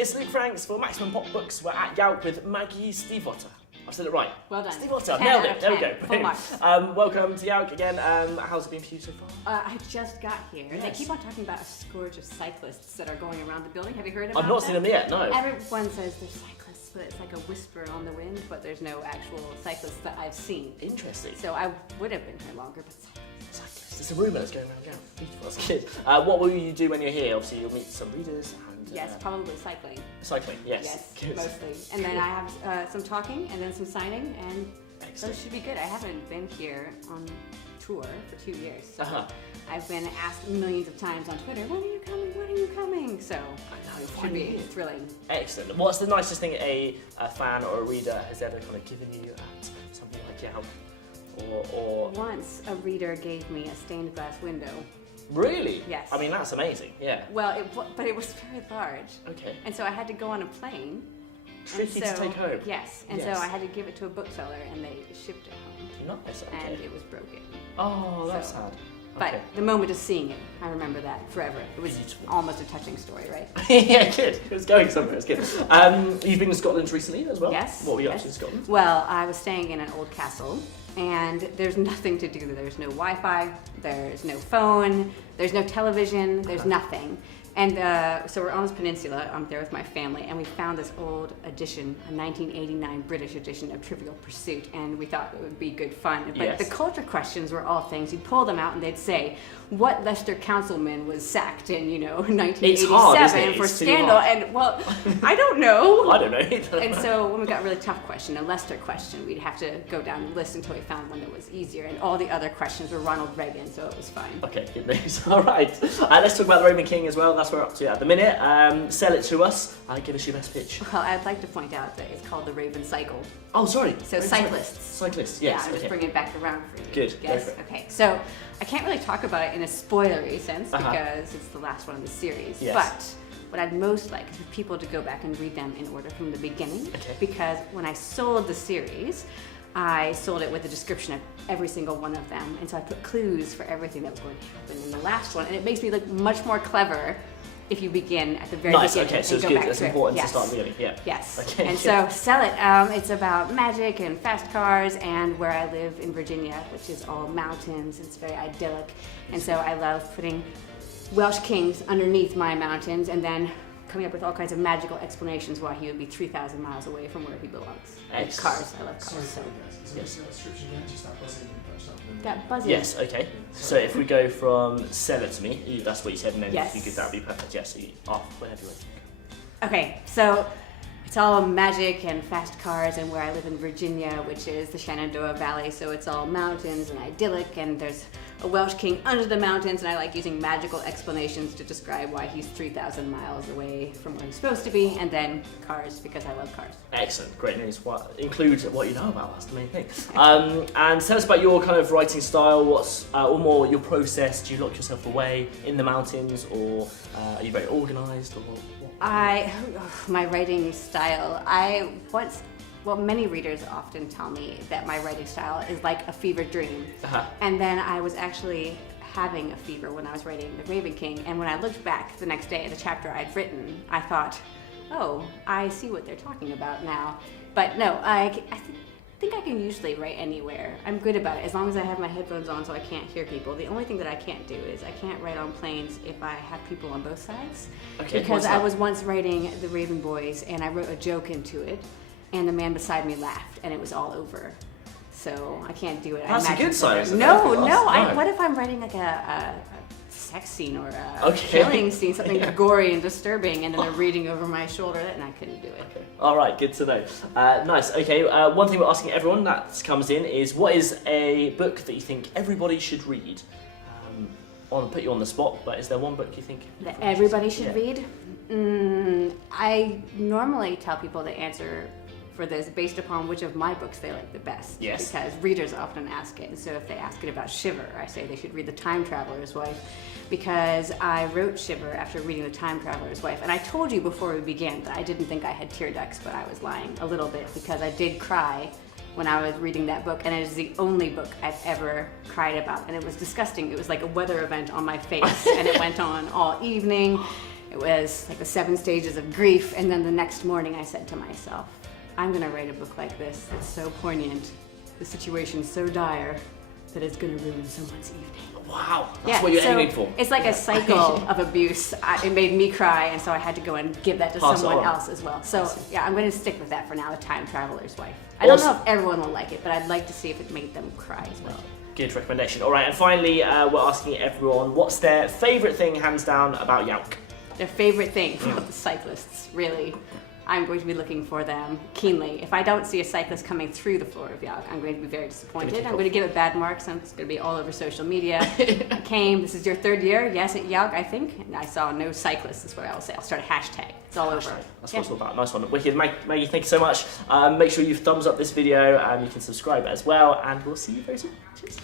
it's Luke Franks for Maximum Pop Books. We're at YALC with Maggie Stiefvater. I've said it right. Well done. Stiefvater, nailed it. There we go. Full marks. Welcome to YALC again. How's it been for you so far? I just got here. Yes. They keep on talking about a scourge of cyclists that are going around the building. Have you heard about I've not seen them yet, no. Everyone says they're cyclists, but it's like a whisper on the wind, but there's no actual cyclists that I've seen. Interesting. So I would have been here longer, but Cyclists. It's a rumour that's going around YALC. Beautiful, that's good. What will you do when you're here? Obviously, you'll meet some readers and... yes, probably cycling. Cycling, yes. Yes, Good. mostly. And then I have some talking and then some signing, and Excellent. those should be good. I haven't been here on tour for 2 years, so I've been asked millions of times on Twitter, when are you coming, when are you coming? So it should be thrilling. Excellent. What's the nicest thing a fan or a reader has ever kind of given you at something like YALC? Or Once a reader gave me a stained glass window. Really? Yes. I mean, that's amazing. Yeah. Well, but it was very large. Okay. And so I had to go on a plane. Tricky to take home. Yes. And Yes. so I had to give it to a bookseller, and they shipped it home. Nice. Okay. And it was broken. Oh, that's So- sad. But Okay. the moment of seeing it, I remember that forever. It was Beautiful. almost a touching story, right? Yeah, good. It was going somewhere. It's good. You've been to Scotland recently as well? Yes. What were you up yes. to in Scotland? Well, I was staying in an old castle, and there's nothing to do. There's no Wi-Fi, there's no phone, there's no television, there's nothing. And so we're on this peninsula. I'm there with my family, and we found this old edition, a 1989 British edition of Trivial Pursuit, and we thought it would be good fun. But Yes. the culture questions were all things. You'd pull them out, and they'd say, what Leicester councilman was sacked in, 1987 It's hard, isn't it? for It's too scandal? hard. And, well, I don't know. I don't know either. And so when we got a really tough question, a Leicester question, we'd have to go down the list until we found one that was easier. And all the other questions were Ronald Reagan, so it was fine. Okay, good news. All right. Let's talk about the Raven King as well. That's what we're up to at the minute. Sell it to us. Give us your best pitch. Well, I'd like to point out that it's called the Raven Cycle. Oh, sorry. So cyclists. Cyclists, yes. Yeah, I'm just bringing it back around for you. Good, go Yes. for it. Okay. So I can't really talk about it in a spoilery sense because it's the last one in the series. Yes. But what I'd most like is for people to go back and read them in order from the beginning. Okay. Because when I sold the series, I sold it with a description of every single one of them, and so I put clues for everything that was going to happen in the last one, and it makes me look much more clever if you begin at the very Nice, beginning okay, so and it's go good. back It's to it. important Yes. to start at the beginning. Yeah. Yes. Okay, And good. so sell it. It's about magic and fast cars and where I live in Virginia, which is all mountains. It's very idyllic. And so I love putting Welsh kings underneath my mountains and then coming up with all kinds of magical explanations why he would be 3,000 miles away from where he belongs. And Excellent. cars. I love cars. So Yes. that buzzing. Yes, okay. So if we go from sell it to me, that's what you said, and then Yes. if you could, that would be perfect. Yes, whenever you want. Okay, so it's all magic and fast cars and where I live in Virginia, which is the Shenandoah Valley, so it's all mountains and idyllic, and there's a Welsh king under the mountains, and I like using magical explanations to describe why he's 3,000 miles away from where he's supposed to be, and then cars, because I love cars. Excellent, great news. Include what you know about, that's the main thing. And tell us about your kind of writing style, or more your process. Do you lock yourself away in the mountains, or are you very organised, or what? My writing style, many readers often tell me that my writing style is like a fever dream. And then I was actually having a fever when I was writing The Raven King, and when I looked back the next day at the chapter I'd written, I thought, oh, I see what they're talking about now. But no, I think I can usually write anywhere. I'm good about it, as long as I have my headphones on so I can't hear people. The only thing that I can't do is I can't write on planes if I have people on both sides. Okay, because I was once writing The Raven Boys, and I wrote a joke into it, and the man beside me laughed, and it was all over. So I can't do it. That's a good sign, isn't it? No. No. What if I'm writing like a sex scene or a Okay. killing scene, something gory and disturbing, and then they're reading over my shoulder, and I couldn't do it. Okay. All right, good to know. Nice. Okay. One thing we're asking everyone that comes in is, what is a book that you think everybody should read? I want to put you on the spot, but is there one book you think That everybody should Yeah. read? I normally tell people the answer for this based upon which of my books they like the best. Yes. Because readers often ask it. And so if they ask it about Shiver, I say they should read The Time Traveler's Wife, because I wrote Shiver after reading The Time Traveler's Wife. And I told you before we began that I didn't think I had tear ducts, but I was lying a little bit, because I did cry when I was reading that book, and it is the only book I've ever cried about. And it was disgusting. It was like a weather event on my face, and it went on all evening. It was like the 7 stages of grief, and then the next morning I said to myself, I'm gonna write a book like this. It's so poignant, the situation's so dire that it's gonna ruin someone's evening. Wow, that's what you're aiming for. It's like a cycle of abuse. It made me cry, and so I had to go and give that to someone else as well. So yeah, I'm going to stick with that for now, The Time Traveler's Wife. I don't know if everyone will like it, but I'd like to see if it made them cry as well. Good recommendation. All right, and finally, we're asking everyone what's their favourite thing, hands down, about YALC? Their favourite thing about the cyclists, really. I'm going to be looking for them keenly. If I don't see a cyclist coming through the floor of YALC, I'm going to be very disappointed. I'm going to give it bad marks, and it's going to be all over social media. I came, this is your 3rd year, yes, at YALC, I think, and I saw no cyclists, is what I will say. I'll start a hashtag. It's all over. That's what it's all about. Nice one. Wicked. Maggie, thank you so much. Make sure you thumbs up this video, and you can subscribe as well, and we'll see you very soon. Cheers.